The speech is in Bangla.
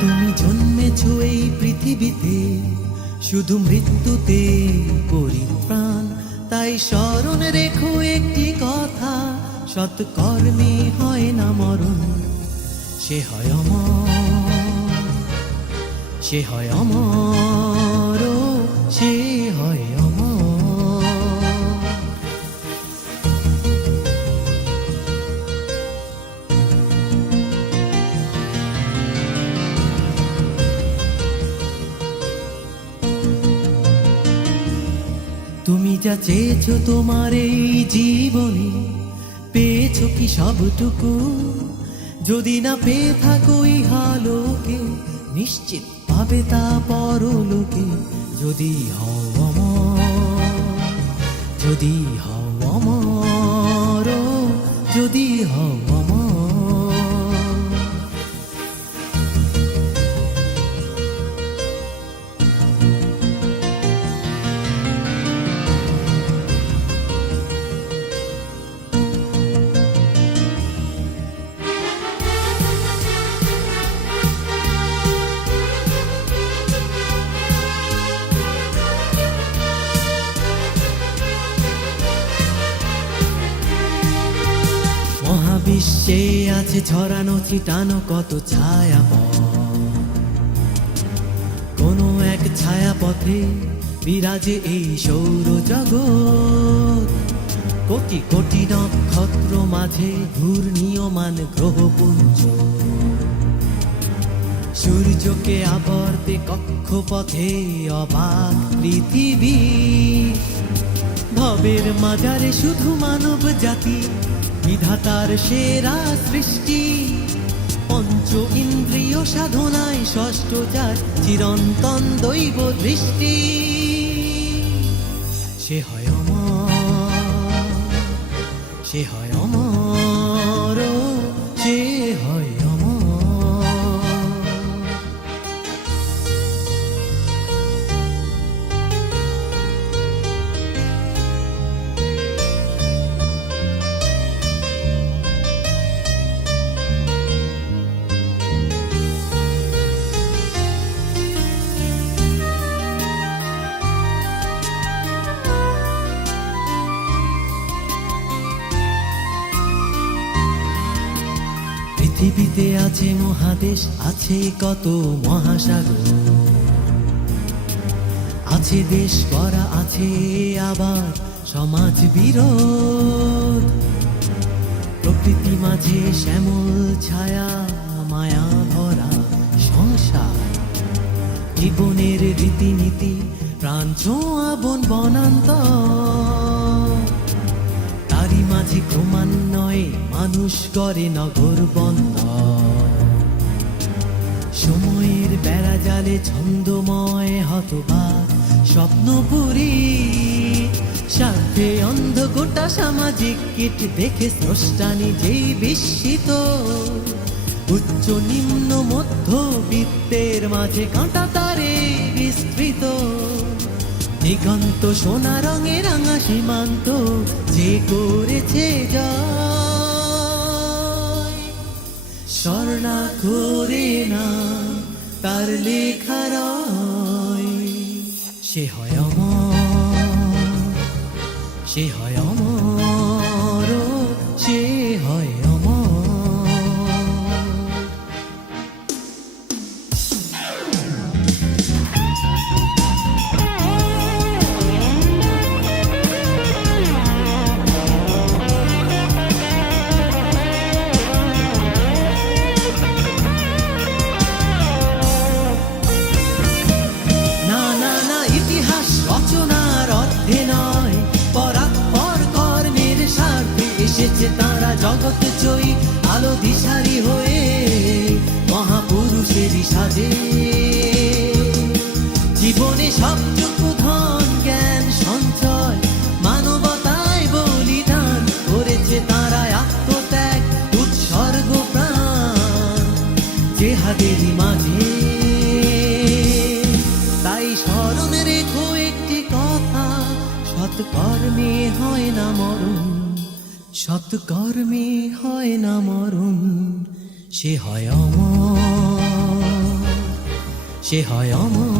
তুমি জন্মেছ এই পৃথিবীতে শুধু মৃত্যুতে পরিত্রাণ, তাই স্মরণ রেখো একটি কথা, সৎকর্মে হয় না মরণ, সে হয় অমর, সে হয় অমর, সে হয় অমর। তুমি যা চেয়েছো তোমার এই জীবনে, পেয়েছো কি সবটুকু? যদি না পেয়ে থাকো ইহলোকে, নিশ্চিত পাবে তা পরলোকে। যদি হও অমর, যদি হও অমর, যদি হও অমর। মহাবিশ্বে আছে ছড়ানো ছিটানো কত ছায়াপথ, কোনো এক ছায়াপথে বিরাজে এই সৌরজগৎ। কোটি কোটি নক্ষত্র মাঝে ঘূর্ণীয়মান গ্রহপুঞ্জ, সূর্যকে আবর্তে কক্ষপথে অবাক পৃথিবী। ভবের মাজারে শুধু মানব জাতি, বিধাতার সেরা সৃষ্টি। পঞ্চ ইন্দ্রিয় সাধনায় ষষ্ঠ যার চিরন্তন দৈব দৃষ্টি। সে হয় অমর, সে হয় অমর, সে হয় অমর। পৃথিবীতে আছে মহাদেশ, আছে কত মহাসাগর, আছে দেশ করা, আছে আবার সমাজ বিরোধ। প্রকৃতি মাঝে শ্যামল ছায়া, মায়া ভরা সংসার। জীবনের রীতিনীতি প্রাণ ছোঁয়া বন বনান্তর, তারই মাঝে ক্রমান্বয়ে মানুষ করে নগর বন্দর। সময়ের বেড়া জালে ছন্দময় হতবাক স্বপ্নপুরী, স্বার্থে অন্ধ গোটা সামাজিক কীট দেখে স্রষ্টা নিজেই বিস্মিত। উচ্চ নিম্ন মধ্যবিত্তের মাঝে কাঁটা তারে বিস্তৃত। দিগন্ত সোনা রঙে রাঙা সীমান্ত যে করেছে জয়। স্বর্ণাক্ষরে না তার লেখা রয়, সে হয় অমর, সে হয় অমর, সে হয় অমর। এসেছে তারা জগৎ জয়ী আলো দিশারি হয়ে, মহাপুরুষেরই সাজে। জীবনে সবটুকু ধন জ্ঞান সঞ্চয়, মানবতায় বলিদান করেছে তারা। আত্মত্যাগ উৎসর্গ প্রাণ জেহাদেরই মাঝে। তাই স্মরণ রেখো একটি কথা, সৎকর্মে হয় না মরণ, সৎকর্মে হয় না মরণ, সে হয় অমর। সে হয় অমর।